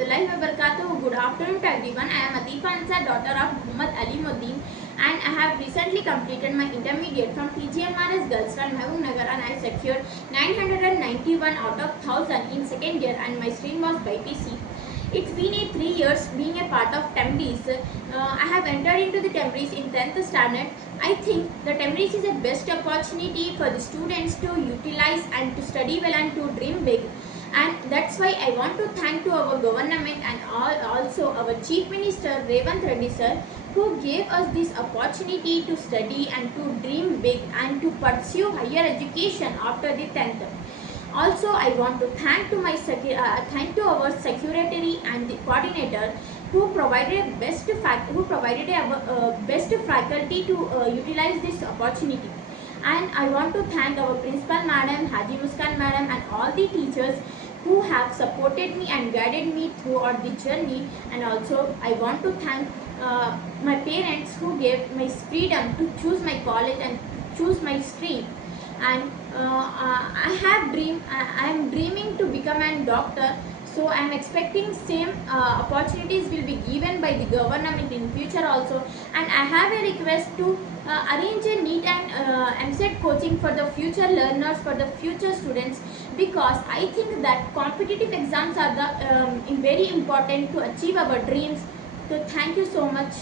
warahmatullahi wabarakatuh. Good afternoon to everyone. I am Atifa Ansar, daughter of Muhammad Ali Muddin, and I have recently completed my intermediate from TGMREIS Girls School, Mahboobnagar, and I secured 991 out of 1000 in second year, and my stream was by PC. It's been 3 years being a part of ٹمریس. I have entered into the ٹمریس in 10th standard. I think the ٹمریس is a best opportunity for the students to utilize and to study well and to dream big. And that's why I want to thank to our government and also our Chief Minister Revanth Reddy sir, who gave us this opportunity to study and to dream big and to pursue higher education after the 10th. Also, I want to thank to our secretary and the coordinator who provided best faculty to utilize this opportunity. And I want to thank our principal madam, Haji Muskan madam, and all the teachers who have supported me and guided me throughout the journey. And also I want to thank my parents who gave me freedom to choose my college and choose my stream. And I am dreaming to become a doctor, so I am expecting same opportunities will be given by the government in future also. And I have a request to arrange a NEET and MSET coaching for the future learners, for the future students, because I think that competitive exams are the very important to achieve our dreams. So thank you so much.